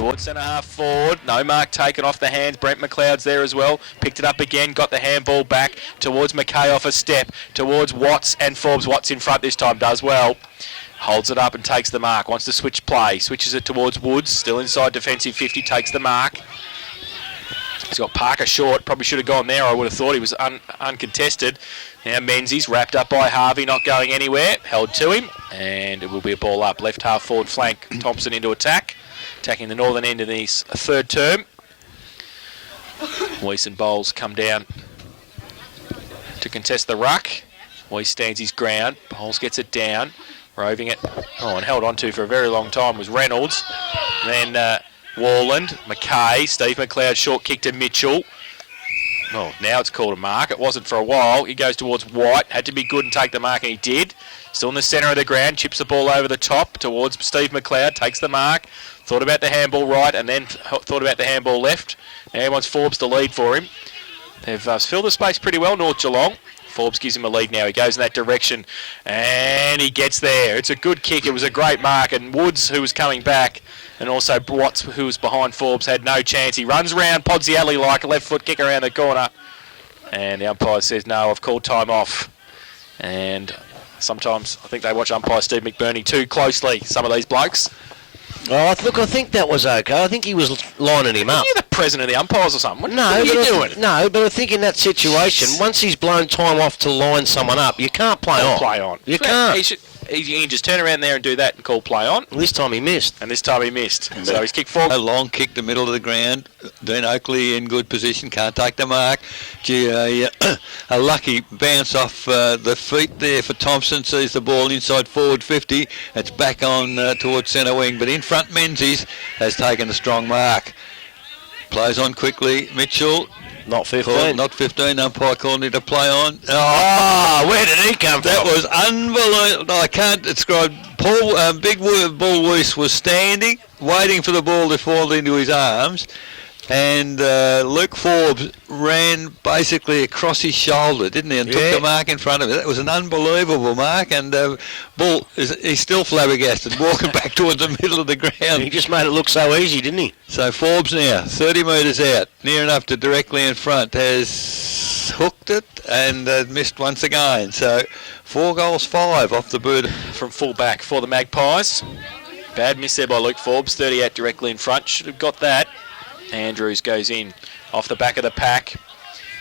towards centre half forward. No mark taken off the hands. Brent McLeod's there as well. Picked it up again. Got the handball back towards McKay off a step. Towards Watts and Forbes. Watts in front this time. Does well. Holds it up and takes the mark. Wants to switch play. Switches it towards Woods. Still inside defensive 50. Takes the mark. He's got Parker short. Probably should have gone there. I would have thought he was uncontested. Now Menzies wrapped up by Harvey, not going anywhere. Held to him, and it will be a ball up. Left half forward flank. Thomson into attack. Attacking the northern end in his third term. Weiss and Bowles come down to contest the ruck. Weiss stands his ground. Bowles gets it down. Roving it. Oh, and held on to for a very long time was Reynolds. Then Warland, McKay, Steve McLeod short kick to Mitchell. Oh, now it's called a mark. It wasn't for a while. He goes towards White. Had to be good and take the mark, and he did. Still in the centre of the ground. Chips the ball over the top towards Steve McLeod. Takes the mark. Thought about the handball right and then thought about the handball left. Now he wants Forbes to lead for him. They've filled the space pretty well, North Geelong. Forbes gives him a lead now. He goes in that direction, and he gets there. It's a good kick. It was a great mark, and Woods, who was coming back, and also Watts, who was behind Forbes, had no chance. He runs around Podsy Alley like a left foot kick around the corner, and the umpire says, no, I've called time off. And sometimes I think they watch umpire Steve McBurney too closely, some of these blokes. Oh, look, I think that was okay. I think he was lining him up. You're the president of the umpires or something. What are you doing? No, but I think in that situation, once he's blown time off to line someone up, you can't play on. You can't. He can just turn around there and do that and call play on. This time he missed. And this time he missed. So he's kicked forward. A long kick to the middle of the ground. Dean Oakley in good position. Can't take the mark. Gee, a lucky bounce off the feet there for Thomson. Sees the ball inside forward 50. It's back on towards centre wing. But in front, Menzies has taken a strong mark. Plays on quickly. Mitchell. Not 15. Not 15. Umpire called it to play on. Oh, where did he come from? That was unbelievable. I can't describe. Big Bull Weiss was standing, waiting for the ball to fall into his arms, and Luke Forbes ran basically across his shoulder, didn't he, and took the mark in front of it. That was an unbelievable mark, and Bull, he's still flabbergasted, walking back towards the middle of the ground. He just made it look so easy, didn't he? So Forbes now, 30 metres out, near enough to directly in front, has hooked it and missed once again. So 4 goals, 5 off the boot from full back for the Magpies. Bad miss there by Luke Forbes, 38 directly in front. Should have got that. Andrews goes in off the back of the pack,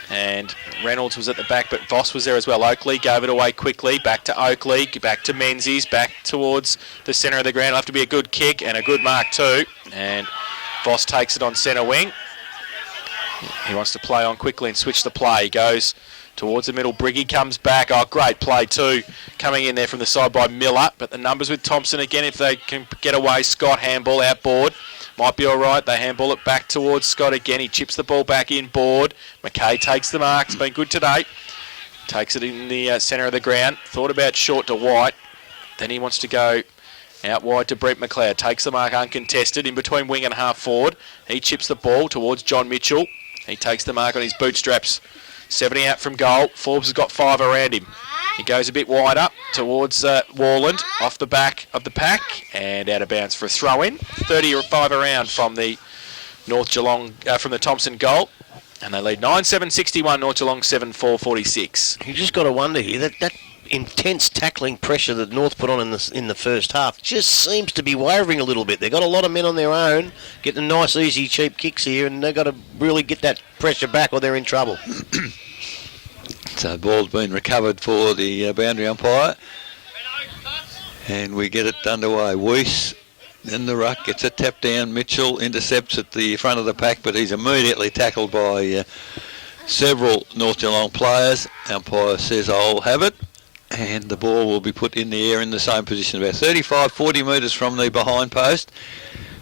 and Reynolds was at the back, but Voss was there as well. Oakley gave it away quickly, back to Oakley, back to Menzies, back towards the centre of the ground. It'll have to be a good kick and a good mark too, and Voss takes it on centre wing. He wants to play on quickly and switch the play. He goes towards the middle. Briggy comes back. Oh, great play too. Coming in there from the side by Miller, but the numbers with Thomson again, if they can get away. Scott handball outboard. Might be all right. They handball it back towards Scott again. He chips the ball back inboard. McKay takes the mark. It's been good today. Takes it in the centre of the ground. Thought about short to White. Then he wants to go out wide to Brent McLeod. Takes the mark uncontested in between wing and half forward. He chips the ball towards John Mitchell. He takes the mark on his bootstraps. 70 out from goal. Forbes has got 5 around him. He goes a bit wider towards Warland, off the back of the pack, and out of bounds for a throw-in. 35 around from the North Geelong, from the Thomson goal, and they lead 9-7-61. North Geelong 7-4-46. You just got to wonder here that intense tackling pressure that North put on in the first half just seems to be wavering a little bit. They've got a lot of men on their own, getting nice, easy, cheap kicks here, and they've got to really get that pressure back or they're in trouble. So the ball's been recovered for the boundary umpire, and we get it underway. Weiss in the ruck, gets a tap down. Mitchell intercepts at the front of the pack, but he's immediately tackled by several North Geelong players. Umpire says, I'll have it, and the ball will be put in the air in the same position, about 35-40 metres from the behind post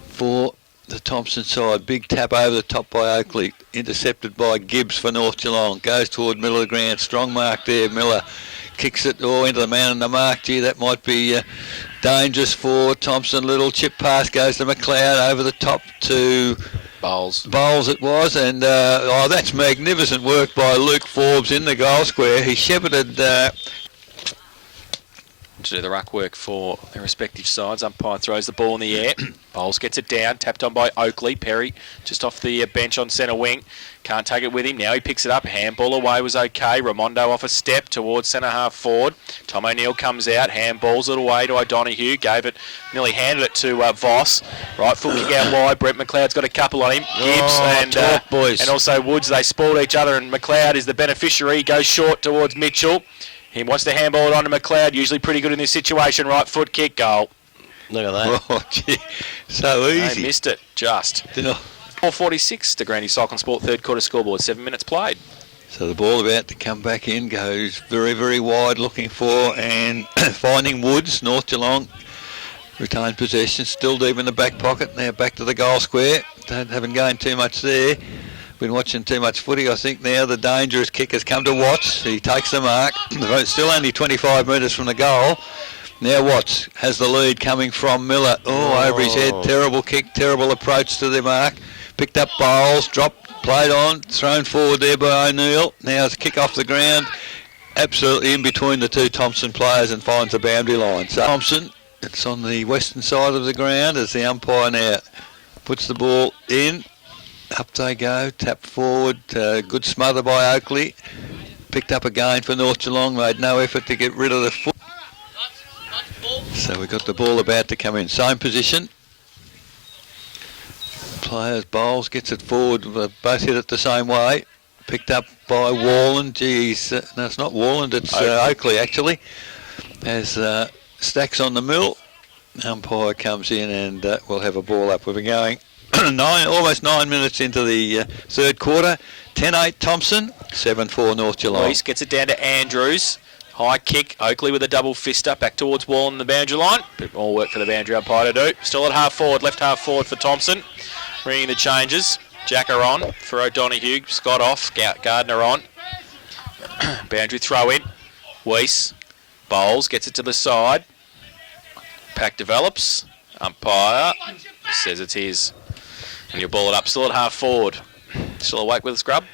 for the Thomson side. Big tap over the top by Oakley, intercepted by Gibbs for North Geelong. Goes toward middle of the ground, strong mark there. Miller kicks it into the man in the mark. Gee, that might be dangerous for Thomson. Little chip pass goes to McLeod over the top to Bowles it was, and that's magnificent work by Luke Forbes in the goal square. He shepherded to do the ruck work for their respective sides. Umpire throws the ball in the air. Bowles gets it down, tapped on by Oakley. Perry just off the bench on centre wing. Can't take it with him. Now he picks it up. Handball away was okay. Ramondo off a step towards centre half forward. Tom O'Neill comes out. Handballs it away to O'Donoghue. Gave it, nearly handed it to Voss. Right foot kick out wide. Brett McLeod's got a couple on him. Gibbs and also Woods. They spoiled each other, and McLeod is the beneficiary. He goes short towards Mitchell. He wants to handball it on to McLeod. Usually pretty good in this situation. Right foot kick, goal. Look at that. Oh, gee. So easy. They missed it, just. 4:46 to Grandy Cycling Sport, third quarter scoreboard, 7 minutes played. So the ball about to come back in, goes very, very wide looking for and finding Woods. North Geelong retained possession, still deep in the back pocket. Now back to the goal square. Haven't gained too much there. Been watching too much footy, I think. Now the dangerous kick has come to Watts. He takes the mark. Still only 25 metres from the goal. Now Watts has the lead coming from Miller. Over his head. Terrible kick, terrible approach to the mark. Picked up Bowles, dropped, played on, thrown forward there by O'Neill. Now it's a kick off the ground. Absolutely in between the two Thomson players and finds the boundary line. So Thomson, it's on the western side of the ground as the umpire now puts the ball in. Up they go, tap forward, good smother by Oakley. Picked up again for North Geelong, made no effort to get rid of the foot. So we've got the ball about to come in. Same position. Players, Bowles gets it forward, both hit it the same way. Picked up by Warland. Geez, no, it's not Warland, it's Oakley actually. As Stacks on the mill, umpire comes in and we'll have a ball up. We've been going almost 9 minutes into the third quarter. 10-8 Thomson, 7-4 North Geelong. Reese gets it down to Andrews. High kick. Oakley with a double fist up back towards Wall on the boundary line. Bit more work for the boundary umpire to do. Still at half forward, left half forward for Thomson. Bringing the changes. Jacker on for O'Donoghue. Scott off. Gardner on. Boundary throw in. Weiss. Bowles gets it to the side. Pack develops. Umpire says it's his. And you ball it up. Still at half forward. Still awake with a scrub.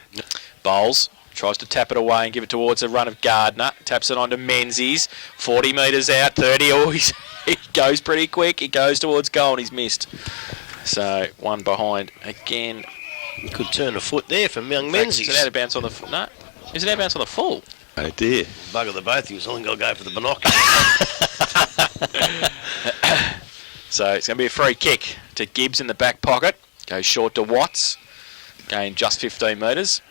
Bowles tries to tap it away and give it towards the run of Gardner. Taps it onto Menzies. 40 metres out. 30. He goes pretty quick. He goes towards goal and he's missed. So one behind again. Could turn a foot there from young Menzies. Is it out of bounds on the full? No. Is it out of bounds on the full? Oh dear. Bugger the both of you. Someone got to go for the binoculars. So it's going to be a free kick to Gibbs in the back pocket. Goes short to Watts. Gained just 15 metres.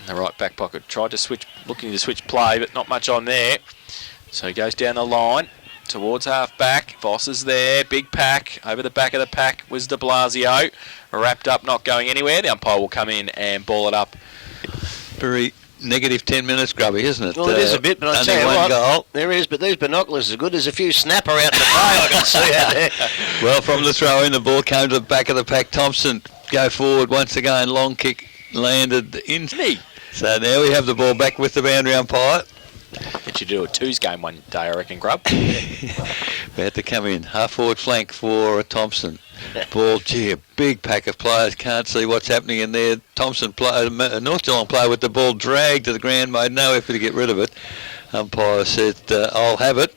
In the right back pocket. Tried to switch, looking to switch play, but not much on there. So he goes down the line towards half back. Voss is there. Big pack. Over the back of the pack was de Blasio. Wrapped up, not going anywhere. The umpire will come in and ball it up. Very negative 10 minutes, Grubby, isn't it? Well, it is a bit, but I'll tell you what, goal. There is, but these binoculars are good. There's a few snapper out in the play I can see out there. Well, from the throw in, the ball came to the back of the pack. Thompson go forward once again. Long kick landed in. So now we have the ball back with the boundary umpire. Get you do a twos game one day, I reckon, Grub. About to come in. Half forward flank for Thompson. Ball, gee, a big pack of players. Can't see what's happening in there. Thompson, North Geelong player with the ball dragged to the ground, made no effort to get rid of it. Umpire said, I'll have it.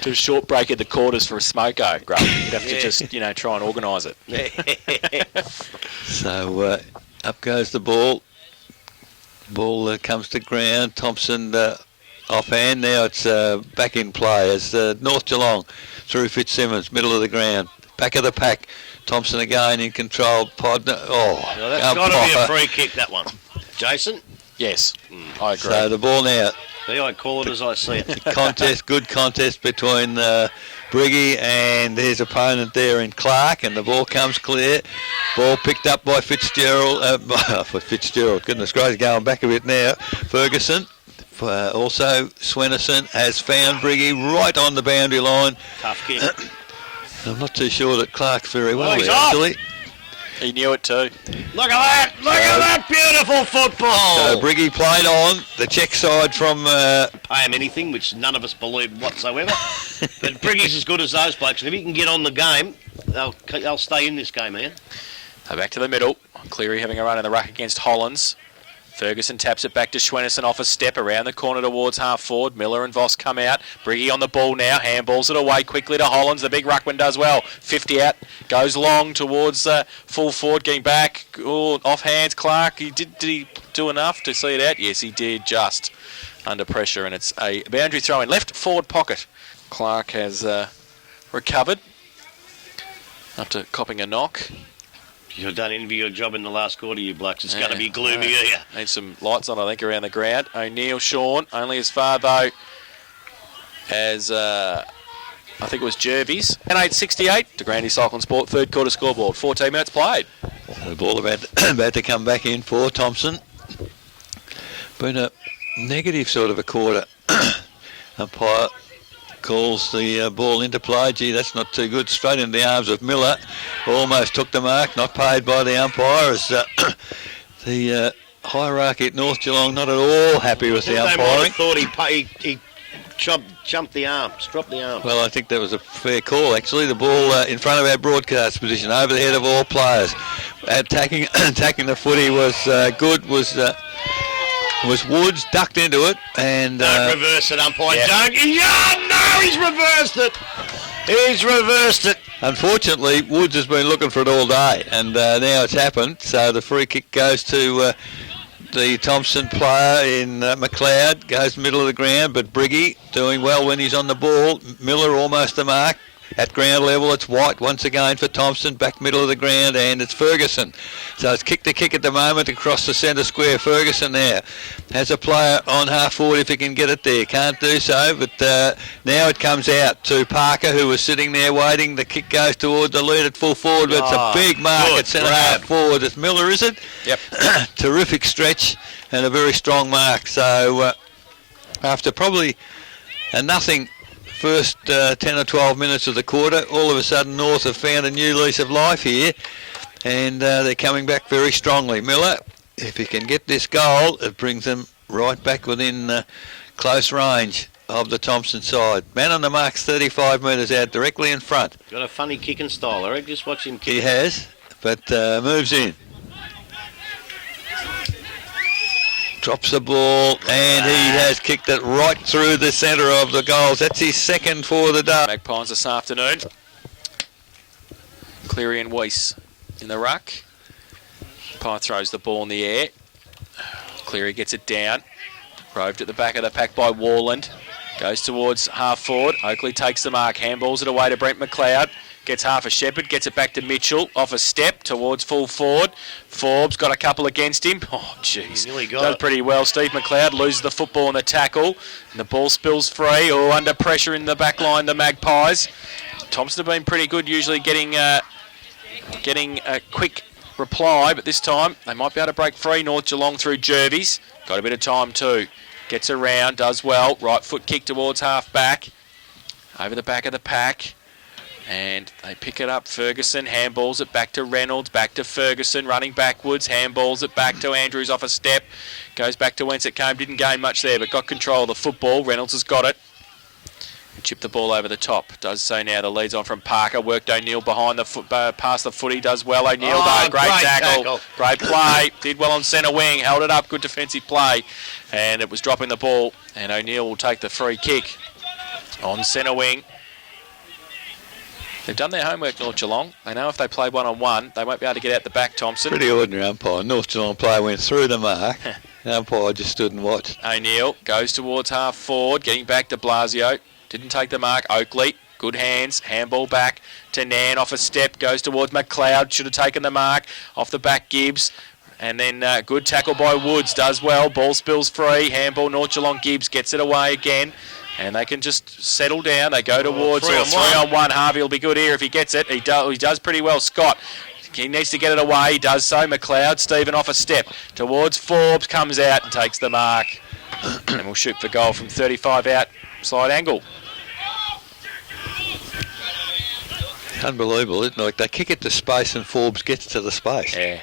Do a short break at the quarters for a smoko, Grub. You'd have to just, try and organise it. So up goes the ball. Ball comes to ground. Thompson offhand. Now it's back in play as North Geelong through Fitzsimmons, middle of the ground. Back of the pack. Thompson again in control. Podner. That's got to be a free kick, that one. Jason? Yes, I agree. So the ball now. I call it as I see it. Good contest between Briggy and his opponent there in Clark, and the ball comes clear. Ball picked up by Fitzgerald. Fitzgerald, goodness gracious, going back a bit now. Ferguson. Also, Swennerson has found Briggy right on the boundary line. Tough kick. I'm not too sure that Clark's very well he's there, actually. He knew it too. Look at that! Look at that beautiful football! So Briggy played on the check side from... Pay him anything, which none of us believed whatsoever. But Briggy's as good as those blokes. And if he can get on the game, they'll stay in this game, man. So back to the middle. Cleary having a run in the ruck against Hollands. Ferguson taps it back to Schwennerson off a step around the corner towards half forward. Miller and Voss come out. Briggy on the ball now. Handballs it away quickly to Hollands. The big ruckman does well. 50 out. Goes long towards full forward. Getting back. Off hands. Clark. Did he do enough to see it out? Yes, he did. Just under pressure. And it's a boundary throw in. Left forward pocket. Clark has recovered after copping a knock. You've done envy your job in the last quarter, you blokes. It's going to be gloomy here. Need some lights on, I think, around the ground. O'Neill, Sean, only as far, though, as I think it was Jervis. And 8:68 to Grandy Cycling Sport, third quarter scoreboard. 14 minutes played. The ball about to come back in for Thomson. Been a negative sort of a quarter. Umpire calls the ball into play. Gee, that's not too good. Straight into the arms of Miller. Almost took the mark. Not paid by the umpire. As the hierarchy at North Geelong not at all happy with the umpiring. Thought he jumped the arms, dropped the arms. Well, I think that was a fair call, actually. The ball in front of our broadcast position, over the head of all players. Attacking the footy was good. Was Woods, ducked into it, and... Don't reverse it, umpire. Yeah. Don't. Yeah, no, he's reversed it. He's reversed it. Unfortunately, Woods has been looking for it all day, and now it's happened. So the free kick goes to the Thomson player in McLeod, goes middle of the ground, but Briggy doing well when he's on the ball. Miller almost the mark. At ground level, it's White once again for Thomson, back middle of the ground, and it's Ferguson. So it's kick to kick at the moment across the centre square. Ferguson there has a player on half forward if he can get it there. Can't do so, but now it comes out to Parker, who was sitting there waiting. The kick goes towards the lead at full forward, but it's a big mark at centre half forward. It's Miller, is it? Yep. Terrific stretch and a very strong mark. So after probably a nothing first 10 or 12 minutes of the quarter, all of a sudden North have found a new lease of life here, and they're coming back very strongly. Miller, if he can get this goal, it brings them right back within close range of the Thomson side. Man on the mark's 35 metres out, directly in front. Got a funny kicking style, Eric. Just watch him kick. He has, but moves in. Drops the ball, and he has kicked it right through the centre of the goals. That's his second for the day. Magpies this afternoon. Cleary and Weiss in the ruck. Pye throws the ball in the air. Cleary gets it down. Roved at the back of the pack by Warland. Goes towards half forward. Oakley takes the mark. Handballs it away to Brent McLeod. Gets half a Shepherd, gets it back to Mitchell, off a step towards full forward. Forbes got a couple against him. Oh, jeez. Does pretty well. Steve McLeod loses the football in the tackle, and the ball spills free. Oh, under pressure in the back line, the Magpies. Thomson have been pretty good, usually getting a quick reply, but this time they might be able to break free. North Geelong through Jervis. Got a bit of time too. Gets around, does well. Right foot kick towards half back. Over the back of the pack. And they pick it up. Ferguson handballs it back to Reynolds, back to Ferguson, running backwards, handballs it back to Andrews off a step. Goes back to whence it came, didn't gain much there, but got control of the football. Reynolds has got it. Chipped the ball over the top. Does so now. The lead's on from Parker. Worked O'Neill behind the foot, past the footy. Does well. O'Neill though. Great tackle. Great play. Did well on centre wing. Held it up. Good defensive play. And it was dropping the ball. And O'Neill will take the free kick on centre wing. They've done their homework, North Geelong. They know if they play one-on-one, they won't be able to get out the back, Thomson. Pretty ordinary umpire. North Geelong player went through the mark. The umpire just stood and watched. O'Neill goes towards half forward, getting back to Blasio. Didn't take the mark. Oakley, good hands. Handball back to Nan off a step. Goes towards McLeod. Should have taken the mark. Off the back, Gibbs. And then good tackle by Woods. Does well. Ball spills free. Handball, North Geelong. Gibbs gets it away again. And they can just settle down. They go towards 3-on-1. Harvey will be good here if he gets it. He does pretty well. Scott, he needs to get it away. He does so. McLeod, Stephen off a step. Towards Forbes, comes out and takes the mark. And we'll shoot for goal from 35 out, side angle. Unbelievable, isn't it? Like they kick it to space and Forbes gets to the space. Yeah.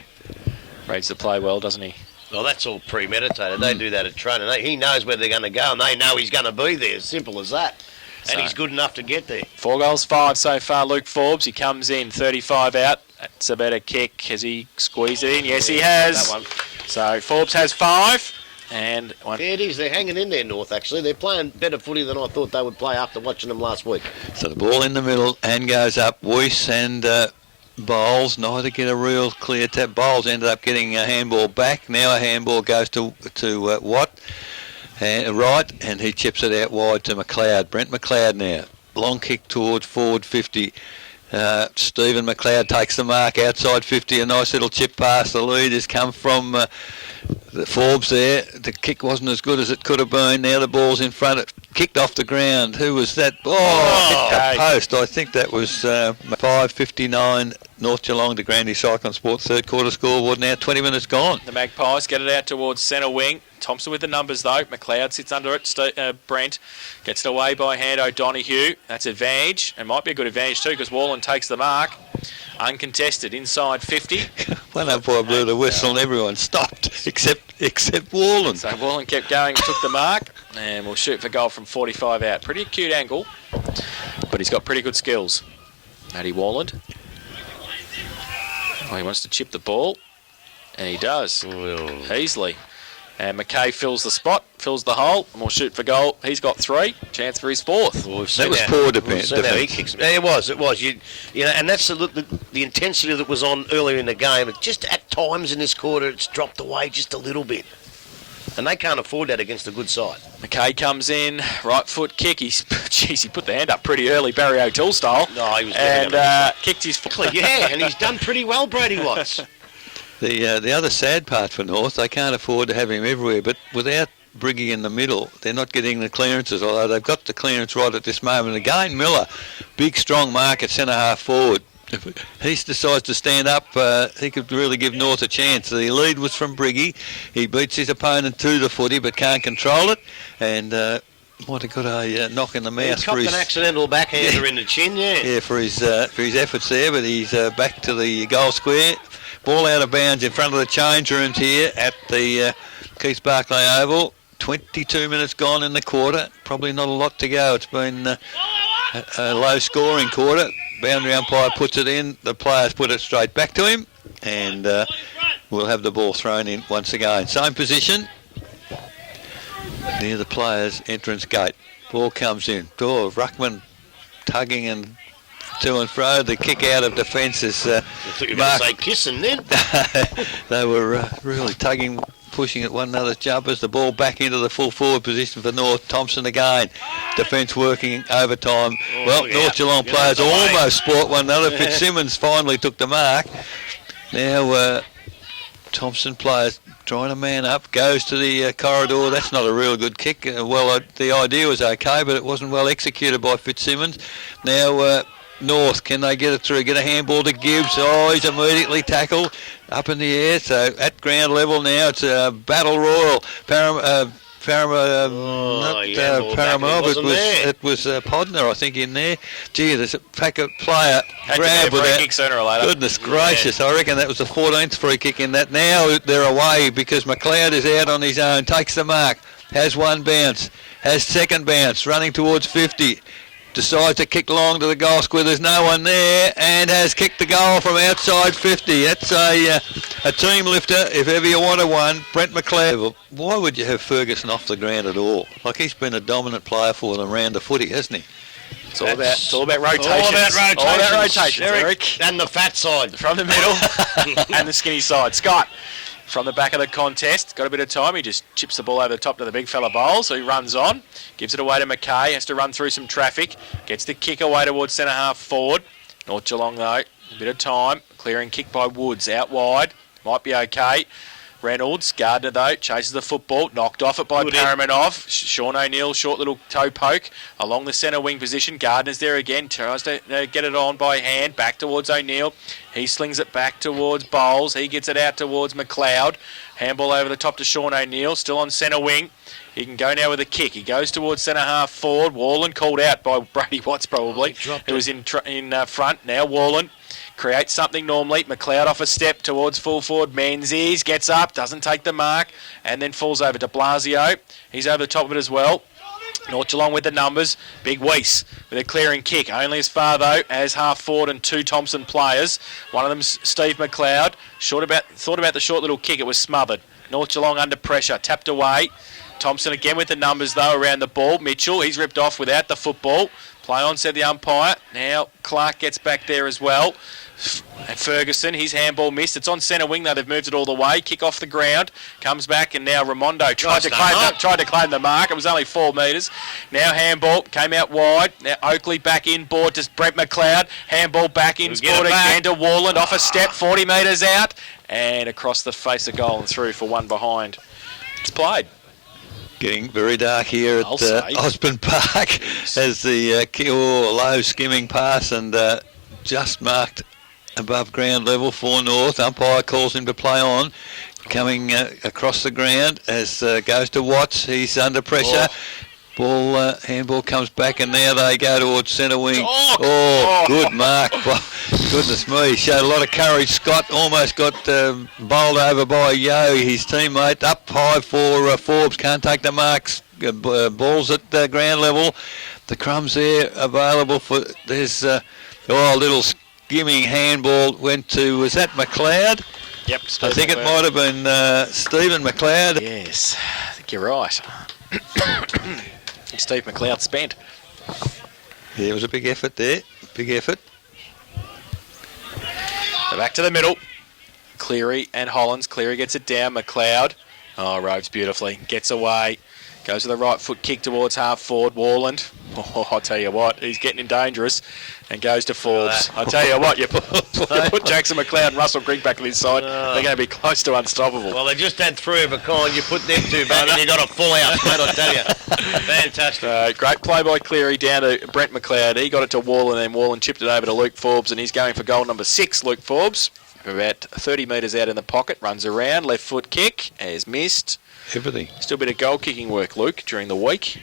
Reads the play well, doesn't he? Well, that's all premeditated. They do that at training. He knows where they're going to go, and they know he's going to be there. Simple as that. And he's good enough to get there. 4 goals, 5 so far. Luke Forbes, he comes in, 35 out. That's a better kick. Has he squeezed it in? Yes, he has. That one. So Forbes has 5. And one. Yeah, it is. They're hanging in there, North, actually. They're playing better footy than I thought they would play after watching them last week. So the ball in the middle and goes up. Weiss and Bowles neither get a real clear tap. Bowles ended up getting a handball back. Now a handball goes to Watt. Right, and he chips it out wide to McLeod. Brent McLeod now. Long kick towards forward 50. Stephen McLeod takes the mark outside 50. A nice little chip past the lead has come from the Forbes there. The kick wasn't as good as it could have been. Now the ball's in front. It kicked off the ground. Who was that? Hit the post. I think that was 5:59 North Geelong to Grandy Cyclone Sport third quarter scoreboard. Now 20 minutes gone. The Magpies get it out towards centre wing. Thomson with the numbers though. McLeod sits under it. Brent gets it away by hand. O'Donoghue. That's advantage. It might be a good advantage too because Wallen takes the mark. Uncontested inside 50. One umpire blew the whistle and everyone stopped except Wallen. So Wallen kept going and took the mark, and we'll shoot for goal from 45 out. Pretty acute angle, but he's got pretty good skills. Matty Wallen. Oh, he wants to chip the ball, and he does easily. And McKay fills the spot, fills the hole, and we'll shoot for goal. He's got 3. Chance for his 4th. Well, that was poor defence. It was. You know, and that's the intensity that was on earlier in the game. It just at times in this quarter, it's dropped away just a little bit. And they can't afford that against a good side. McKay comes in, right foot kick. He put the hand up pretty early, Barry O'Toole style. No, he was and kicked his foot. Yeah, and he's done pretty well, Brady Watts. The other sad part for North, they can't afford to have him everywhere, but without Briggy in the middle, they're not getting the clearances, although they've got the clearance right at this moment. Again, Miller, big strong mark at centre-half forward. If he decides to stand up, he could really give North a chance. The lead was from Briggy. He beats his opponent to the footy but can't control it, and might have got a knock in the mouth. He copped an accidental backhander in the chin, Yeah, for his efforts there, but he's back to the goal square. Ball out of bounds in front of the change rooms here at the Keith Barclay Oval. 22 minutes gone in the quarter. Probably not a lot to go. It's been a low-scoring quarter. Boundary umpire puts it in. The players put it straight back to him. And we'll have the ball thrown in once again. Same position near the players' entrance gate. Ball comes in. Ruckman tugging and to and fro. The kick out of defence is I thought you were going to say kissing then. They were really tugging, pushing at one another's jumpers. The ball back into the full forward position for North. Thomson again. Defence working overtime. North Geelong players almost sport one another. Fitzsimmons finally took the mark. Now Thomson players trying to man up, goes to the corridor. That's not a real good kick. The idea was okay, but it wasn't well executed by Fitzsimmons. Now North, can they get it through? Get a handball to Gibbs. Oh, he's immediately tackled up in the air. So at ground level now, it's a battle royal. Paramount, but it was Podner, I think, in there. Gee, there's a packet player grab with that. Sooner or later. Goodness gracious, I reckon that was the 14th free kick in that. Now they're away because McLeod is out on his own, takes the mark, has one bounce, has second bounce, running towards 50. Decides to kick long to the goal square. There's no one there, and has kicked the goal from outside 50. That's a team lifter, if ever you wanted one. Brent McLeod. Why would you have Ferguson off the ground at all? Like, he's been a dominant player for them around the footy, hasn't he? It's all about rotations. All about rotations, Eric. And the fat side. From the middle and the skinny side. Scott. From the back of the contest, got a bit of time. He just chips the ball over the top to the big fella Bowles, so he runs on, gives it away to McKay, has to run through some traffic, gets the kick away towards centre half forward. North Geelong though, a bit of time, clearing kick by Woods out wide, might be okay. Reynolds, Gardner though, chases the football, knocked off it by Paramanov. Sean O'Neill, short little toe poke along the centre wing position. Gardner's there again, tries to get it on by hand, back towards O'Neill. He slings it back towards Bowles. He gets it out towards McLeod. Handball over the top to Sean O'Neill, still on centre wing. He can go now with a kick. He goes towards centre half forward. Wallen called out by Brady Watts probably. He was in front. Now Wallen creates something normally. McLeod off a step towards full forward. Menzies gets up, doesn't take the mark, and then falls over to Blasio. He's over the top of it as well. North Geelong with the numbers. Big Weiss with a clearing kick. Only as far, though, as half forward and 2 Thomson players. One of them's Steve McLeod. Thought about the short little kick. It was smothered. North Geelong under pressure, tapped away. Thomson again with the numbers though around the ball. Mitchell, he's ripped off without the football. Play on, said the umpire. Now Clark gets back there as well. And Ferguson, his handball missed. It's on centre wing though. They've moved it all the way. Kick off the ground. Comes back and now Raimondo tried to claim the mark. It was only 4 metres. Now handball came out wide. Now Oakley back in board to Brent McLeod. Handball back in board again to Warland. Off a step, 40 metres out. And across the face of goal and through for one behind. It's played. Getting very dark here at Osborne Park as the low skimming pass and just marked above ground level for North. Umpire calls him to play on. Coming across the ground as goes to Watts. He's under pressure. Ball, handball comes back and now they go towards centre wing. Good mark. Well, goodness me, showed a lot of courage. Scott almost got bowled over by Yo, his teammate. Up high for Forbes, can't take the marks. Balls at ground level. The crumbs there available for, there's a little skimming handball went to, was that McLeod? Yep, I think it might have been Stephen McLeod. Yes, I think you're right. Steve McLeod spent. Yeah, it was a big effort there. Big effort. So back to the middle. Cleary and Hollands. Cleary gets it down. McLeod. Oh, Rhodes beautifully. Gets away. Goes with the right foot kick towards half forward. Warland. Oh, I'll tell you what. He's getting dangerous. And goes to Forbes. I tell you what, you put Jackson McLeod and Russell Grigg back on his side, they're going to be close to unstoppable. Well, they just had 3 of a kind. You put them 2 back and you got a full out, mate, I tell you. Fantastic. Great play by Cleary down to Brent McLeod. He got it to Warland and Warland chipped it over to Luke Forbes and he's going for goal number 6, Luke Forbes. About 30 metres out in the pocket, runs around, left foot kick, has missed. Everything. Still a bit of goal kicking work, Luke, during the week.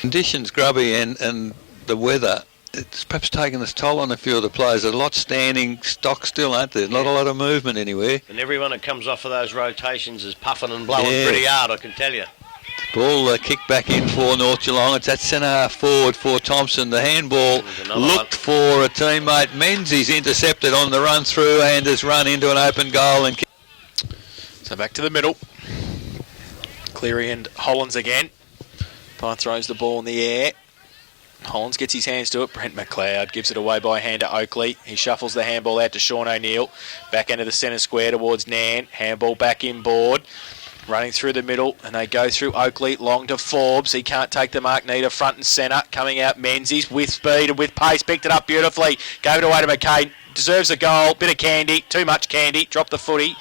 Conditions, grubby, and the weather. It's perhaps taken its toll on a few of the players. There's a lot standing stock still, aren't there? Not a lot of movement anywhere. And everyone that comes off of those rotations is puffing and blowing pretty hard, I can tell you. Ball kicked back in for North Geelong. It's at centre half forward for Thomson. The handball looked for a teammate. Menzies intercepted on the run through and has run into an open goal. And so back to the middle. Cleary and Hollands again. Pye throws the ball in the air. Hollands gets his hands to it. Brent McLeod gives it away by hand to Oakley. He shuffles the handball out to Sean O'Neill. Back into the centre square towards Nan. Handball back inboard. Running through the middle, and they go through Oakley, long to Forbes. He can't take the mark, Neither front and centre. Coming out Menzies with speed and with pace. Picked it up beautifully. Gave it away to McCain. Deserves a goal. Bit of candy. Too much candy. Dropped the footy.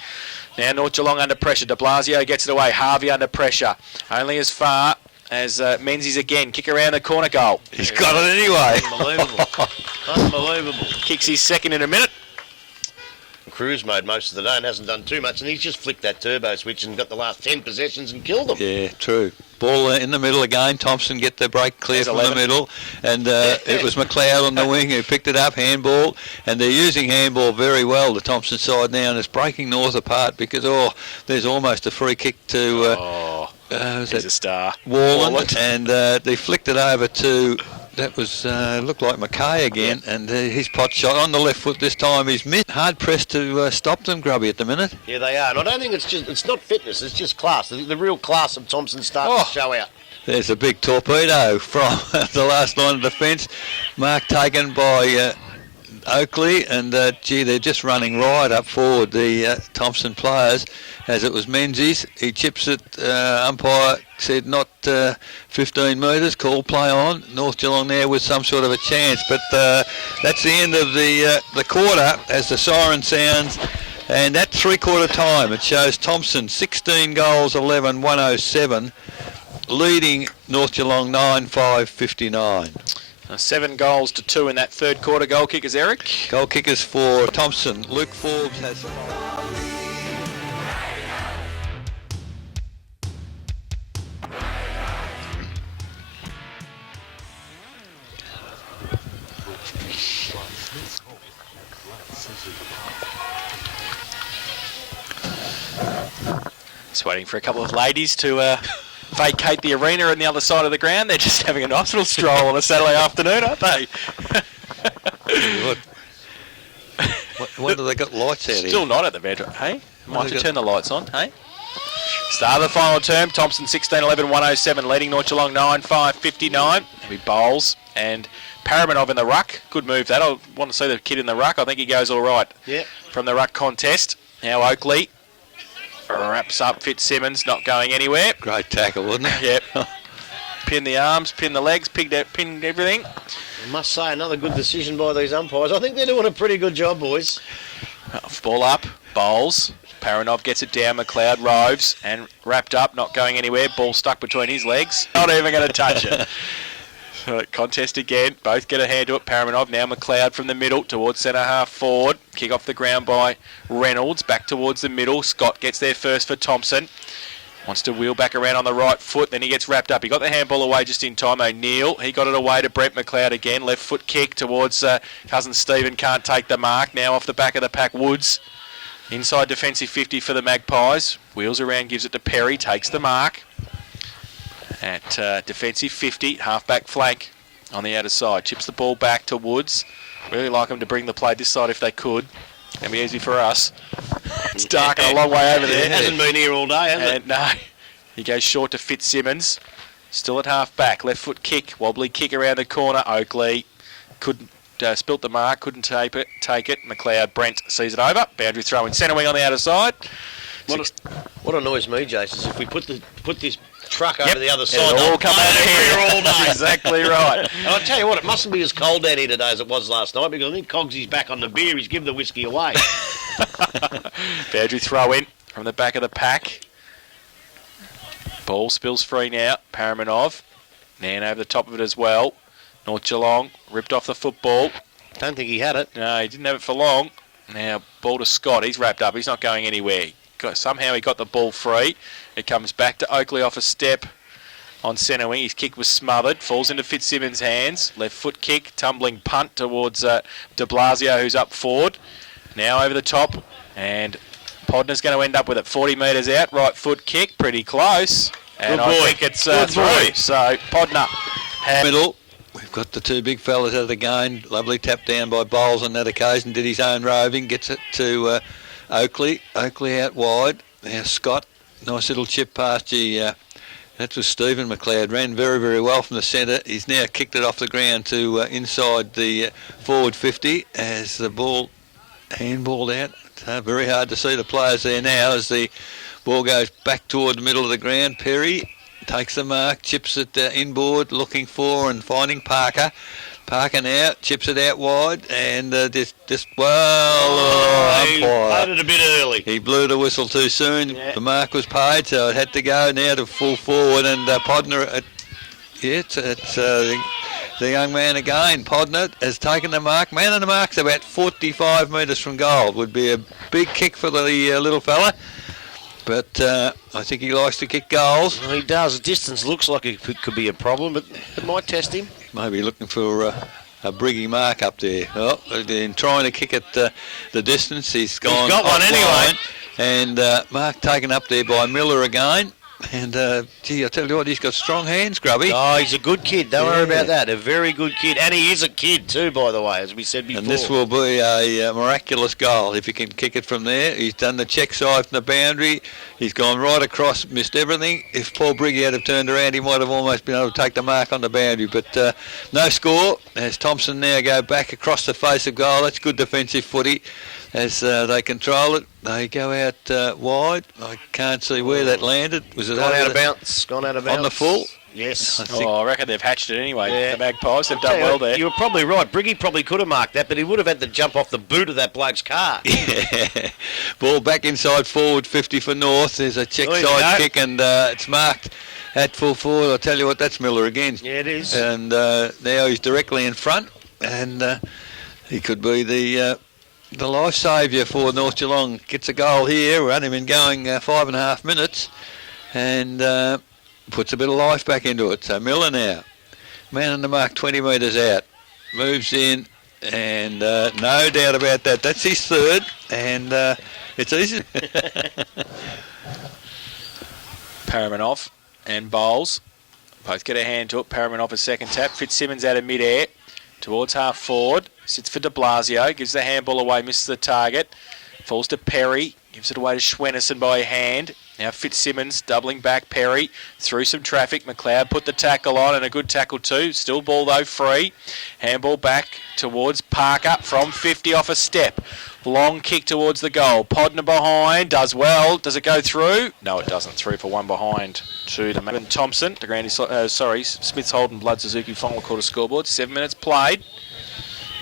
Now North Geelong under pressure. De Blasio gets it away. Harvey under pressure. Only as far as Menzies again. Kick around the corner goal. He's got it anyway. Unbelievable. Unbelievable. Kicks his second in a minute. Cruise mode most of the day and hasn't done too much, and he's just flicked that turbo switch and got the last 10 possessions and killed them. Yeah, true. Ball in the middle again. Thomson get the break clear from the middle, and it was McLeod on the wing who picked it up, handball, and they're using handball very well, the Thomson side now, and it's breaking North apart because, there's almost a free kick to... he's a star. Warland, and they flicked it over to... That was looked like Mackay again, and his pot shot on the left foot this time. He's missed. Hard pressed to stop them, Grubby, at the minute. Yeah, they are. And I don't think it's not fitness, it's just class. The real class of Thomson starting to show out. There's a big torpedo from the last line of defence. Mark taken by Oakley, and they're just running right up forward, the Thomson players, as it was Menzies. He chips it, umpire said not 15 metres, call play on. North Geelong there with some sort of a chance, but that's the end of the quarter as the siren sounds, and at three-quarter time it shows Thomson 16 goals, 11, 107, leading North Geelong 9-5-59. 7 goals to 2 in that third quarter. Goal kickers, Eric? Goal kickers for Thomson. Luke Forbes has... Just waiting for a couple of ladies to vacate the arena on the other side of the ground. They're just having a nice little stroll on a Saturday afternoon, aren't they? Wonder they got lights out here. Still not at the bedroom, hey? Might have to turn the lights on, hey? Start of the final term, Thomson 16-11-107, leading North Geelong 9-5-59. There'll be Bowles and Paramanov in the ruck. Good move that. I want to see the kid in the ruck. I think he goes all right from the ruck contest. Now Oakley wraps up Fitzsimmons, not going anywhere. Great tackle, wasn't it? Yep. Pin the arms, pin the legs, pinned everything. I must say, another good decision by these umpires. I think they're doing a pretty good job, boys. Ball up, Bowles. Paramanov gets it down, McLeod roves and wrapped up, not going anywhere. Ball stuck between his legs. Not even going to touch it. Contest again. Both get a hand to it. Paramanov, now McLeod from the middle towards centre half forward. Kick off the ground by Reynolds. Back towards the middle. Scott gets there first for Thomson. Wants to wheel back around on the right foot. Then he gets wrapped up. He got the handball away just in time. O'Neill. He got it away to Brent McLeod again. Left foot kick towards cousin Stephen. Can't take the mark. Now off the back of the pack, Woods. Inside defensive 50 for the Magpies. Wheels around, gives it to Perry. Takes the mark. At defensive 50, half-back flank on the outer side. Chips the ball back to Woods. Really like them to bring the play this side if they could. It'll be easy for us. It's dark and a long way over there. It hasn't been here all day, has it? No. He goes short to Fitzsimmons. Still at half-back. Left foot kick. Wobbly kick around the corner. Oakley couldn't spilt the mark. Couldn't take it. McLeod. Brent sees it over. Boundary throw in centre wing on the outer side. What annoys me, Jason, is if we put this truck over the other side, it'll all come out here all day. That's exactly right. And I'll tell you what, it mustn't be as cold down here today as it was last night, because I think Cogsy's back on the beer. He's given the whiskey away. Boundary throw in from the back of the pack. Ball spills free now. Paramanov. Nan over the top of it as well. North Geelong ripped off the football. Don't think he had it. No, he didn't have it for long. Now, ball to Scott. He's wrapped up. He's not going anywhere. Somehow he got the ball free. It comes back to Oakley off a step on centre wing. His kick was smothered. Falls into Fitzsimmons' hands. Left foot kick. Tumbling punt towards de Blasio, who's up forward. Now over the top. And Podner's going to end up with it. 40 metres out. Right foot kick. Pretty close. And I think it's through. So Podner. Middle. We've got the two big fellas out of the game. Lovely tap down by Bowles on that occasion. Did his own roving. Gets it to Oakley. Oakley out wide. Now Scott. Nice little chip past you. That was Stephen McLeod. Ran very, very well from the centre. He's now kicked it off the ground to inside the forward 50 as the ball handballed out. It's very hard to see the players there now as the ball goes back toward the middle of the ground. Perry takes the mark, chips it inboard, looking for and finding Parker. Parker now chips it out wide and he played it a bit early. He blew the whistle too soon. Yeah. The mark was paid, so it had to go now to full forward. And Podner, it's the young man again. Podner has taken the mark. Man on the mark's about 45 metres from goal. Would be a big kick for the little fella. But I think he likes to kick goals. Well, he does. The distance looks like it could be a problem, but it might test him. Maybe looking for a Briggy mark up there. Oh, in trying to kick it the distance, he's gone. He's got one anyway. And mark taken up there by Miller again. And, gee, I tell you what, he's got strong hands, Grubby. Oh, he's a good kid. Don't worry about that. A very good kid. And he is a kid too, by the way, as we said before. And this will be a miraculous goal if he can kick it from there. He's done the check side from the boundary. He's gone right across, missed everything. If Paul Briggy had have turned around, he might have almost been able to take the mark on the boundary. But no score as Thomson now go back across the face of goal. That's good defensive footy. As they control it, they go out wide. I can't see where that landed. Was it gone out of bounds? Gone out of bounds. On the full? Yes. I reckon they've hatched it anyway. The Magpies, they've done well there. You were probably right. Briggy probably could have marked that, but he would have had to jump off the boot of that bloke's car. Yeah. Ball back inside forward 50 for North. There's a check side kick and it's marked at full forward. I'll tell you what, that's Miller again. Yeah, it is. And now he's directly in front and he could be the life saviour for North Geelong. Gets a goal here. We're only been going 5.5 minutes and puts a bit of life back into it. So Miller now, man on the mark, 20 metres out, moves in and no doubt about that. That's his third and it's easy. Paramanov and Bowles both get a hand to it. Paramanov a second tap. Fitzsimmons out of mid-air towards half forward. Sits for de Blasio. Gives the handball away. Misses the target. Falls to Perry. Gives it away to Schwennerson by hand. Now Fitzsimmons doubling back. Perry through some traffic. McLeod put the tackle on, and a good tackle too. Still ball though free. Handball back towards Parker from 50 off a step. Long kick towards the goal. Podner behind. Does well. Does it go through? No, it doesn't. 3 for 1 behind to the man. Thomson. The grand Smiths Holden Blood Suzuki final quarter scoreboard. 7 minutes played.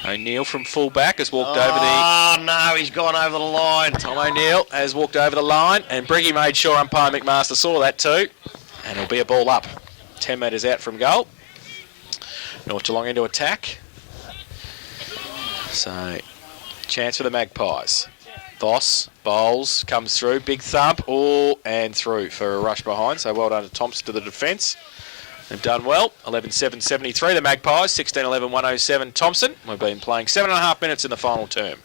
O'Neill from full-back has walked over the... Oh, no, he's gone over the line. Tom O'Neill has walked over the line, and Briggy made sure umpire McMaster saw that too. And it'll be a ball up. 10 metres out from goal. North Geelong into attack. So, chance for the Magpies. Voss, bowls, comes through, big thump, and through for a rush behind. So well done to Thomson to the defence. They've done well. 11-7-73, the Magpies. 16-11-107, Thomson. We've been playing 7.5 minutes in the final term.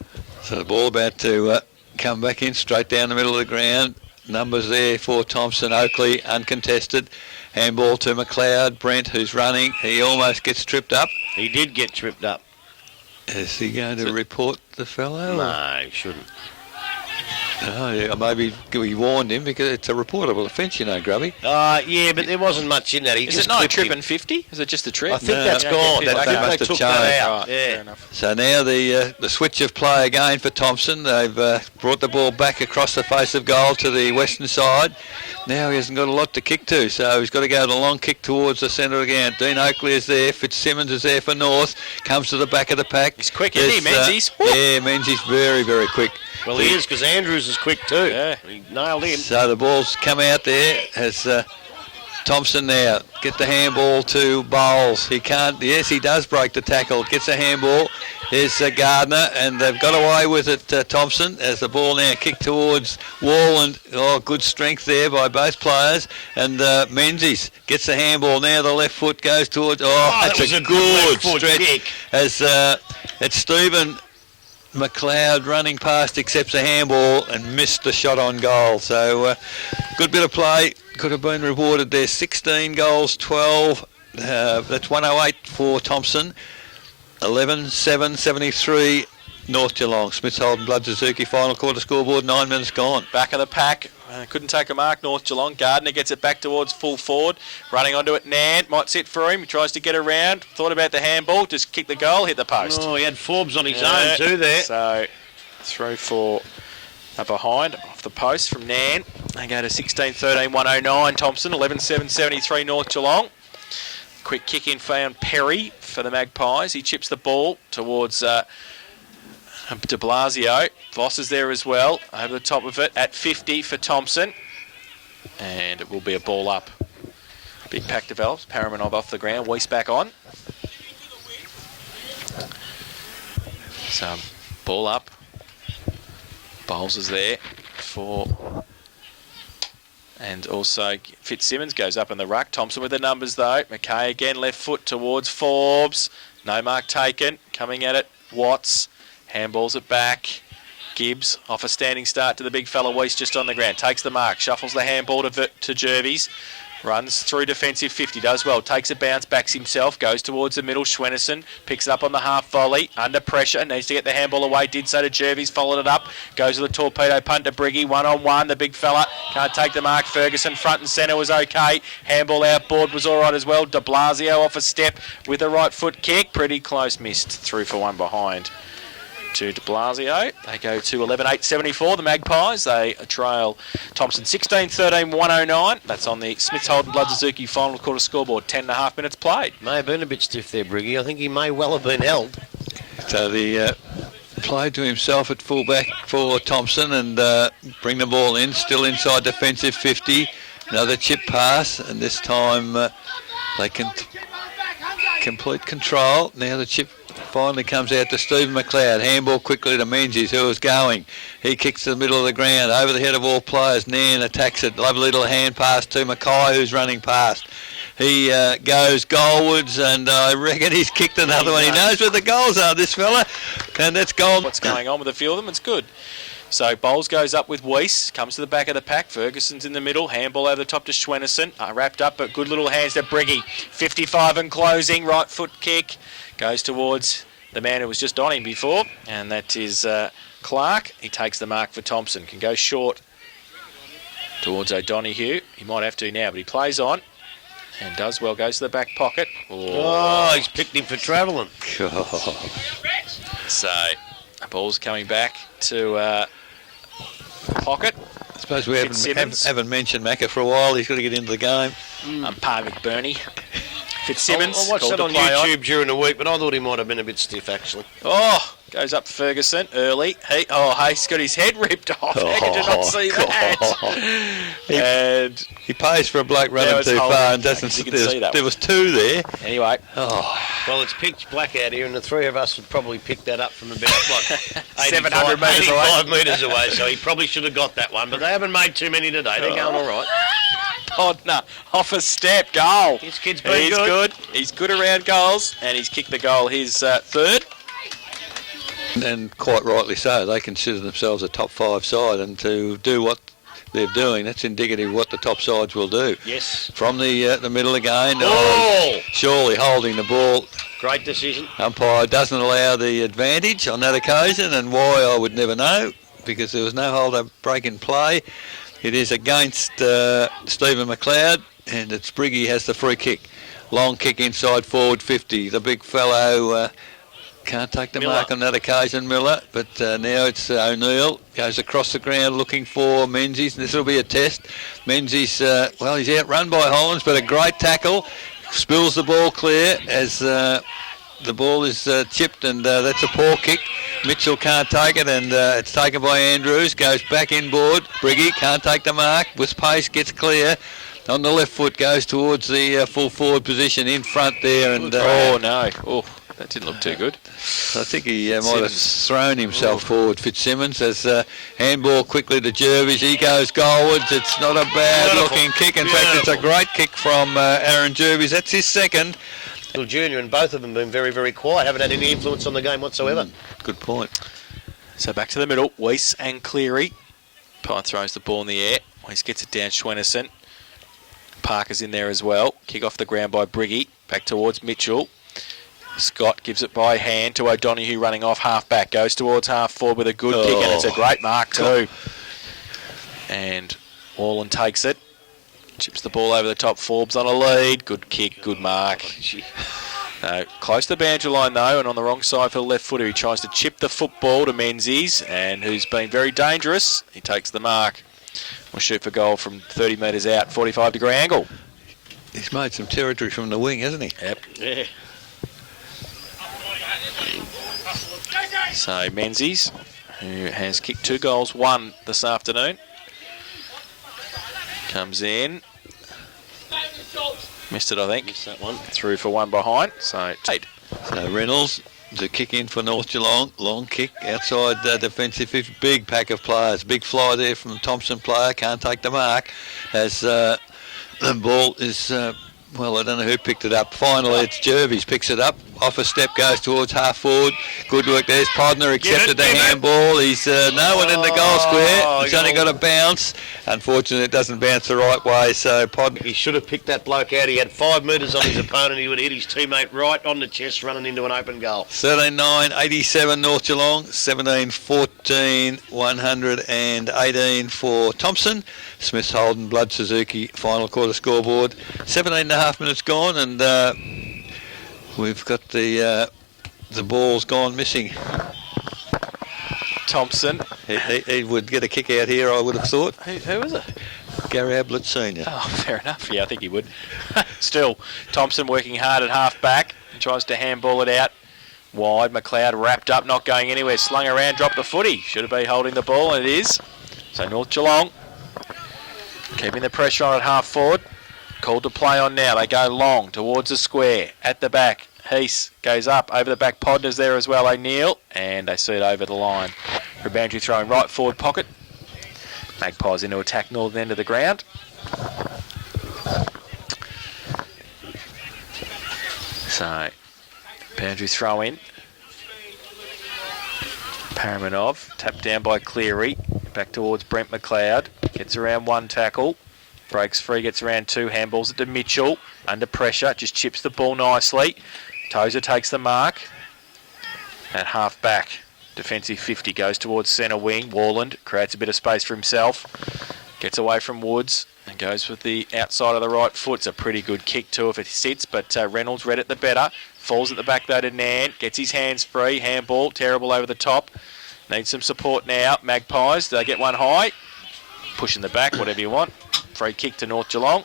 So the ball about to come back in straight down the middle of the ground. Numbers there for Thomson. Oakley uncontested. Handball to McLeod. Brent, who's running. He almost gets tripped up. He did get tripped up. Is he going to report the fellow? No, he shouldn't. Oh, yeah, maybe we warned him because it's a reportable offence, you know, Grubby. Yeah, but there wasn't much in that. He Is just it not a clipped trip him. and 50? Is it just a trip? I think that's gone. That I think must they have took changed. that out. Right, Yeah. fair enough. So now the switch of play again for Thomson. They've brought the ball back across the face of goal to the western side. Now he hasn't got a lot to kick to, so he's got to go the long kick towards the centre again. Dean Oakley is there. Fitzsimmons is there for North. Comes to the back of the pack. He's quick, isn't he, Menzies? Yeah, Menzies very, very quick. Well, he is because Andrews is quick too. Yeah. He nailed him. So the ball's come out there as Thomson now get the handball to Bowles. He can't. Yes, he does break the tackle. Gets a handball. There's Gardner, and they've got away with it, Thomson, as the ball now kicked towards Wall, and good strength there by both players. And Menzies gets the handball. Now the left foot goes towards... that's was a a good left foot stretch. kick. As it's Stephen McLeod running past, accepts a handball and missed the shot on goal. So good bit of play. Could have been rewarded there. 16 goals, 12. That's 108 for Thomson. 11-7-73 North Geelong. Smiths Holden Blood Suzuki final quarter scoreboard. 9 minutes gone. Back of the pack. Couldn't take a mark, North Geelong. Gardner gets it back towards full forward. Running onto it, Nant might sit for him. He tries to get around. Thought about the handball. Just kicked the goal, hit the post. Oh, he had Forbes on his own too there. So through for a behind off the post from Nan. They go to 16-13-109 Thomson. 11-7-73 North Geelong. Quick kick in found Perry for the Magpies. He chips the ball towards de Blasio. Voss is there as well, over the top of it at 50 for Thomson. And it will be a ball up. Big pack develops. Paramanov off the ground. Weiss back on. So, ball up. Bowles is there for... And also Fitzsimmons goes up in the ruck. Thomson with the numbers though. McKay again, left foot towards Forbes. No mark taken. Coming at it, Watts. Handballs it back. Gibbs off a standing start to the big fella. Weiss just on the ground. Takes the mark. Shuffles the handball to Jervis. Runs through defensive 50. Does well. Takes a bounce. Backs himself. Goes towards the middle. Schwennerson picks it up on the half volley. Under pressure. Needs to get the handball away. Did so to Jervis. Followed it up. Goes to the torpedo punt to Briggy. 1-on-1. The big fella can't take the mark. Ferguson front and centre was okay. Handball outboard was all right as well. De Blasio off a step with a right foot kick. Pretty close. Missed. Through for one behind to de Blasio. They go to 11-8-74, the Magpies. They trail Thomson 16-13-109. That's on the Smiths Holden Blood Suzuki final quarter scoreboard. 10.5 minutes played. May have been a bit stiff there, Briggy. I think he may well have been held. So the play to himself at fullback for Thomson and bring the ball in, still inside defensive 50. Another chip pass, and this time they can complete control. Now the chip finally comes out to Stephen McLeod. Handball quickly to Menzies, who is going. He kicks to the middle of the ground, over the head of all players. Nan attacks it. Lovely little hand pass to Mackay, who's running past. He goes goalwards, and I reckon he's kicked another one. He knows where the goals are, this fella. And that's goal. What's going on with a few of them? It's good. So Bowles goes up with Weiss, comes to the back of the pack. Ferguson's in the middle. Handball over the top to Schwennerson. Wrapped up, but good little hands to Briggy. 55 and closing. Right foot kick. Goes towards the man who was just on him before, and that is Clark. He takes the mark for Thomson. Can go short Towards O'Donoghue. He might have to now, but he plays on. And does well, goes to the back pocket. Oh, he's picked him for travelling. So, the ball's coming back to pocket. I suppose we haven't mentioned Macca for a while. He's got to get into the game. Umpire McBurney. Fitzsimmons. I watched that on YouTube during the week, but I thought he might have been a bit stiff, actually. Oh, goes up Ferguson early. He's got his head ripped off. How could you not see that? He pays for a bloke running too far and doesn't see that. There was two there. Anyway. Oh. Well, it's pitch black out here, and the three of us would probably pick that up from about, 700 metres away. 85 metres away, so he probably should have got that one, but they haven't made too many today. They're going all right. Podner, off a step, goal. This kid's been good. He's good around goals, and he's kicked the goal, his third. And quite rightly so. They consider themselves a top 5 side, and to do what they're doing, that's indicative of what the top sides will do. Yes. From the middle again. Surely holding the ball. Great decision. Umpire doesn't allow the advantage on that occasion, and why I would never know, because there was no hold-up break in play. It is against Stephen McLeod, and it's Briggy has the free kick. Long kick inside forward 50. The big fellow can't take the mark on that occasion, Miller, but now it's O'Neill. Goes across the ground looking for Menzies, and this will be a test. Menzies, he's outrun by Hollins, but a great tackle. Spills the ball clear as the ball is chipped, and that's a poor kick. Mitchell can't take it, and it's taken by Andrews. Goes back inboard. Briggy can't take the mark. With pace, gets clear. On the left foot, goes towards the full forward position in front there. And that didn't look too good. I think he might have thrown himself forward, Fitzsimmons, as handball quickly to Jervis. He goes goalwards. It's not a bad-looking kick. In fact, it's a great kick from Aaron Jervis. That's his second. Little junior, and both of them been very, very quiet. Haven't had any influence on the game whatsoever. Good point. So back to the middle. Weiss and Cleary. Pine throws the ball in the air. Weiss gets it down Schwennerson. Parker's in there as well. Kick off the ground by Briggy. Back towards Mitchell. Scott gives it by hand to O'Donoghue running off half back. Goes towards half forward with a good kick, and it's a great mark too. And Wallen takes it. Chips the ball over the top. Forbes on a lead. Good kick, good mark. Close to the boundary line though, and on the wrong side for the left footer. He tries to chip the football to Menzies, and who's been very dangerous. He takes the mark. Will shoot for goal from 30 metres out, 45-degree angle. He's made some territory from the wing, hasn't he? Yep. Yeah. So Menzies, who has kicked 2 goals, 1 this afternoon, comes in. Missed it, I think. Missed that one. Through for 1 behind. So Reynolds, the kick in for North Geelong. Long kick outside defensive. Big pack of players. Big fly there from the Thomson player. Can't take the mark. As the ball is... I don't know who picked it up. Finally, it's Jervis picks it up. Off a step, goes towards half forward. Good work. There's Podner, accepted the handball. He's no one in the goal square. He's only got a bounce. Unfortunately, it doesn't bounce the right way, so Podner... He should have picked that bloke out. He had 5 metres on his opponent. He would have hit his teammate right on the chest, running into an open goal. 13-9, 87 North Geelong. 17-14, 118 for Thomson. Smith's Holden, Blood Suzuki, final quarter scoreboard. 17.5 minutes gone, and we've got the ball's gone missing. Thomson. He would get a kick out here, I would have thought. Who was it? Gary Ablett Senior. Oh, fair enough. Yeah, I think he would. Still, Thomson working hard at half back. Tries to handball it out. Wide, McLeod wrapped up, not going anywhere. Slung around, dropped the footy. Should have been holding the ball, and it is. So North Geelong keeping the pressure on at half forward. Called to play on now. They go long towards the square. At the back, Heath goes up. Over the back, Podner's there as well, O'Neill. And they see it over the line. For a boundary throw in right forward pocket. Magpies into attack northern end of the ground. So, boundary throw in. Paramanov, tapped down by Cleary. Back towards Brent McLeod. Gets around 1 tackle. Breaks free, gets around 2. Handballs it to Mitchell. Under pressure, just chips the ball nicely. Tozer takes the mark. At half back, defensive 50 goes towards centre wing. Warland creates a bit of space for himself. Gets away from Woods and goes with the outside of the right foot. It's a pretty good kick too if it sits, but Reynolds read it the better. Falls at the back though to Nan. Gets his hands free. Handball, terrible over the top. Needs some support now. Magpies, do they get one high? Pushing the back, whatever you want. Free kick to North Geelong.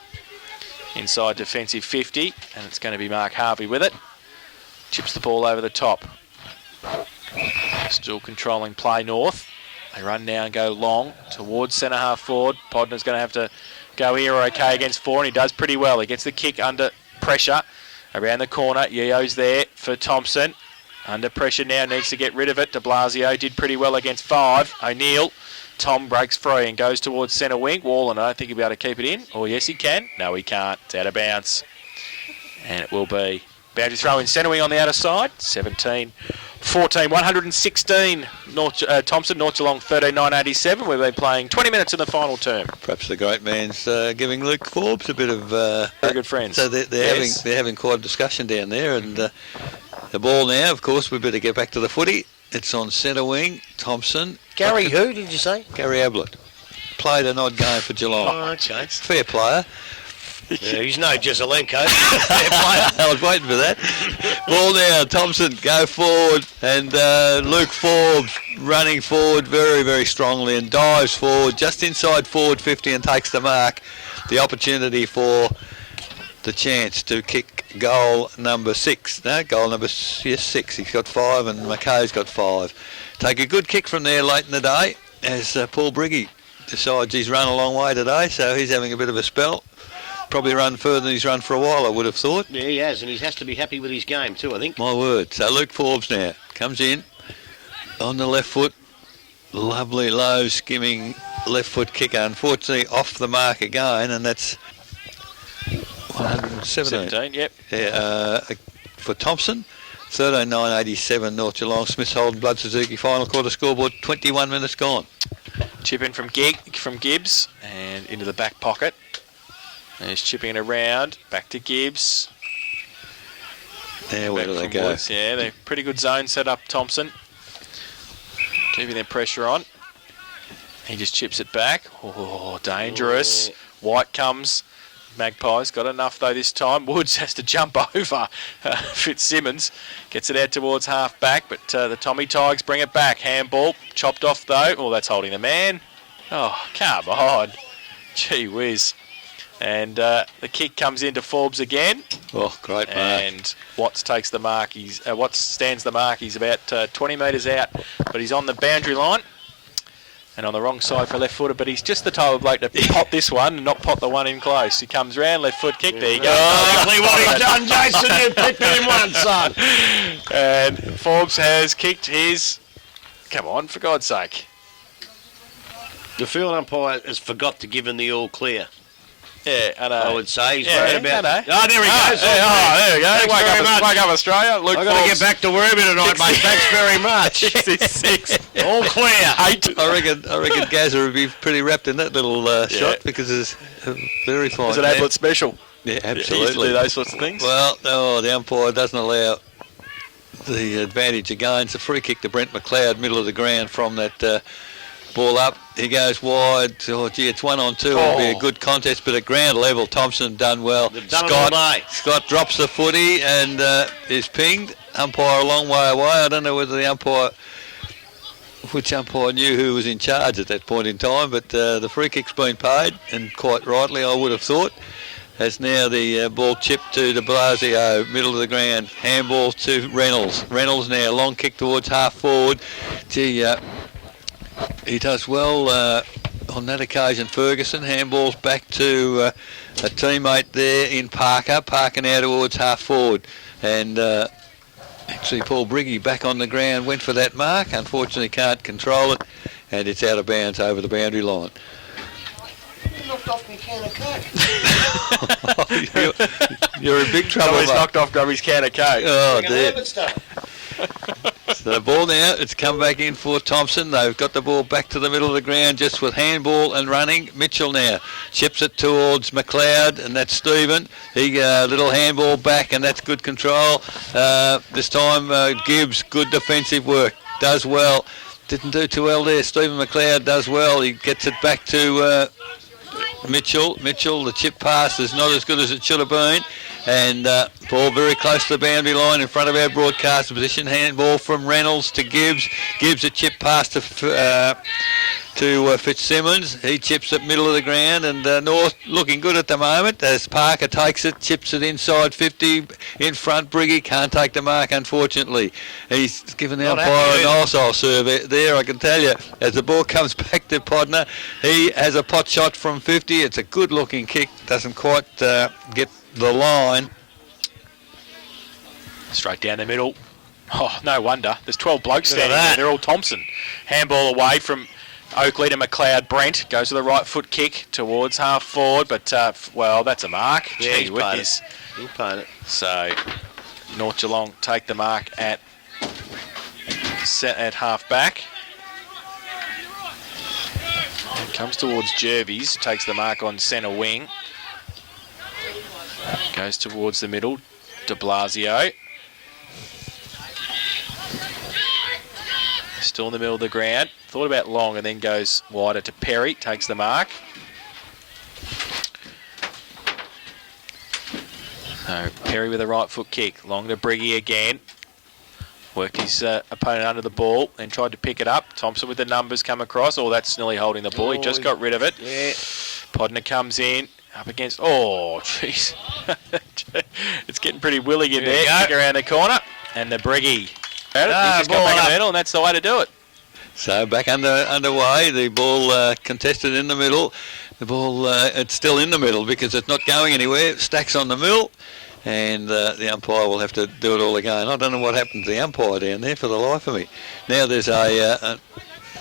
Inside defensive 50, and it's going to be Mark Harvey with it. Chips the ball over the top. Still controlling play North. They run now and go long towards centre half forward. Podner's going to have to go here okay against 4, and he does pretty well. He gets the kick under pressure around the corner. Yeo's there for Thomson. Under pressure now, needs to get rid of it. De Blasio did pretty well against 5. O'Neill. Tom breaks free and goes towards centre wing. Wallen, I don't think he'll be able to keep it in. Oh, yes, he can. No, he can't. It's out of bounds. And it will be boundary throw in centre wing on the outer side. 17-14, 116. Thomson, North Geelong 13-987. We've been playing 20 minutes in the final term. Perhaps the great man's giving Luke Forbes a bit of... very good friends. So they're having quite a discussion down there. And the ball now, of course, we better get back to the footy. It's on centre wing. Thomson. Gary who, did you say? Gary Ablett. Played an odd game for Geelong. Oh, okay. Fair player. Yeah, he's no Jezelenko. Fair player. I was waiting for that. Ball now, Thomson, go forward. And Luke Forbes running forward very, very strongly and dives forward just inside forward 50 and takes the mark. The opportunity for the chance to kick goal number 6. No, goal number 6. He's got 5 and McKay's got 5. Take a good kick from there late in the day as Paul Briggy decides he's run a long way today, so he's having a bit of a spell. Probably run further than he's run for a while, I would have thought. Yeah, he has, and he has to be happy with his game too, I think. My word. So Luke Forbes now comes in on the left foot. Lovely low skimming left foot kicker. Unfortunately off the mark again, and that's 117. Yep. Yeah, for Thomson. 13-9-87 North Geelong. Smith's Holden Blood Suzuki final quarter scoreboard. 21 minutes gone. Chip in from Gibbs and into the back pocket. And he's chipping it around. Back to Gibbs. There, where do they go? Woods. Yeah, they're pretty good zone set up, Thomson. Keeping their pressure on. He just chips it back. Oh, dangerous. White comes. Magpies got enough though this time. Woods has to jump over Fitzsimmons. Gets it out towards half back, but the Tommy Tigers bring it back. Handball chopped off though. Oh, that's holding the man. Oh, come on. Gee whiz. And the kick comes into Forbes again. Oh, great mark. And Watts takes the mark. Watts stands the mark. He's about 20 metres out, but he's on the boundary line. And on the wrong side for left footer, but he's just the type of bloke to pop this one and not pop the one in close. He comes round, left foot kick, there you go. Exactly what he's done, Jason. You picked him one, son. And Forbes has kicked his... Come on, for God's sake. The field umpire has forgot to give him the all clear. Yeah, I know. I would say he's Yeah, worried about... I know. Oh, there he goes. There we go. Thanks very much. Wake up Australia. Luke I've got to get back to Werribee tonight, mate. Thanks very much. It's 6. All clear. 8. I reckon Gazza would be pretty wrapped in that little shot because it's a very fine. It's an Ablett special. Yeah, He used to absolutely. do those sorts of things. Well, the umpire doesn't allow the advantage again. It's a free kick to Brent McLeod, middle of the ground from that ball up. He goes wide. Oh, gee, it's 1-on-2. It'll be a good contest, but at ground level, Thomson done well. They've done it all day. Scott drops the footy and is pinged. Umpire a long way away. I don't know whether which umpire knew who was in charge at that point in time, but the free kick's been paid, and quite rightly, I would have thought. As now the ball chipped to De Blasio, middle of the ground. Handball to Reynolds. Reynolds now, long kick towards half forward. Gee, he does well on that occasion, Ferguson. Handballs back to a teammate there in Parker. Parker now towards half forward. And actually Paul Briggy back on the ground, went for that mark. Unfortunately can't control it. And it's out of bounds over the boundary line. You knocked off me can of Coke. You're in big trouble. Somebody's knocked off Grubby's can of Coke. Oh, dear. So the ball now, it's come back in for Thomson. They've got the ball back to the middle of the ground just with handball and running. Mitchell now chips it towards McLeod, and that's Stephen. He little handball back, and that's good control. This time Gibbs, good defensive work, does well. Didn't do too well there. Stephen McLeod does well. He gets it back to Mitchell. Mitchell, the chip pass is not as good as it should have been. And ball very close to the boundary line in front of our broadcaster position. Handball from Reynolds to Gibbs. Gibbs a chip pass to Fitzsimmons. He chips it middle of the ground, and North looking good at the moment as Parker takes it, chips it inside 50 in front. Briggy can't take the mark, unfortunately. He's given the umpire a nice old serve there, I can tell you. As the ball comes back to Podner, he has a pot shot from 50. It's a good looking kick, doesn't quite get the line. Straight down the middle. Oh, no wonder. There's 12 blokes standing there. They're all Thomson. Handball away from Oakley to McLeod. Brent goes to the right foot kick towards half forward, but, well, that's a mark. Yeah, Gee, with this. He played it. So, North Geelong take the mark at half back. And comes towards Jervis, takes the mark on centre wing. Goes towards the middle, de Blasio. Still in the middle of the ground. Thought about Long and then goes wider to Perry. Takes the mark. So Perry with a right foot kick. Long to Briggy again. Worked his opponent under the ball and tried to pick it up. Thomson with the numbers come across. Oh, that's nearly holding the ball. He just got rid of it. Yeah. Podner comes in. Up against... Oh, jeez. It's getting pretty willing in there. Kick around the corner. And the Briggy. He's just got back in the middle, and that's the way to do it. So back underway. The ball contested in the middle. The ball, it's still in the middle because it's not going anywhere. Stacks on the middle. And the umpire will have to do it all again. I don't know what happened to the umpire down there for the life of me. Now there's a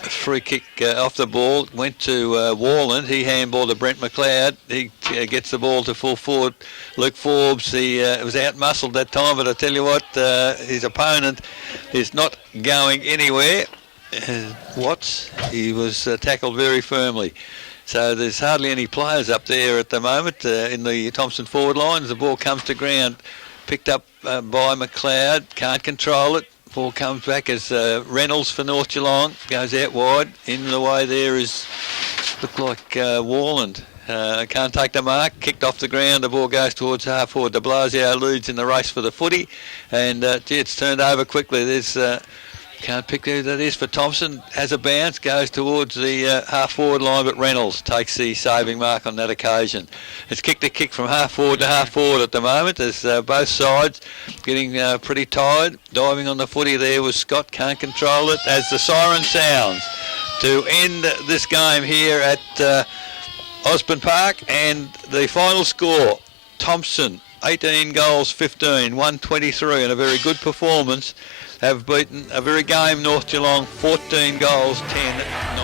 free kick off the ball, went to Warland. He handballed to Brent McLeod. He gets the ball to full forward Luke Forbes. He was out-muscled that time, but I tell you what, his opponent is not going anywhere. Watts, he was tackled very firmly. So there's hardly any players up there at the moment in the Thomson forward line. The ball comes to ground, picked up by McLeod, can't control it. Ball comes back as Reynolds for North Geelong, goes out wide. In the way there is, look like Warland. Can't take the mark, kicked off the ground. The ball goes towards half forward. De Blasio leads in the race for the footy, and it's turned over quickly. There's can't pick who that is for Thomson. Has a bounce, goes towards the half forward line, but Reynolds takes the saving mark on that occasion. It's kicked a kick from half forward to half forward at the moment as both sides getting pretty tired. Diving on the footy there was Scott, can't control it as the siren sounds to end this game here at Osborne Park, and the final score, Thomson 18 goals 15, 123, and a very good performance, have beaten a very game North Geelong 14 goals 10.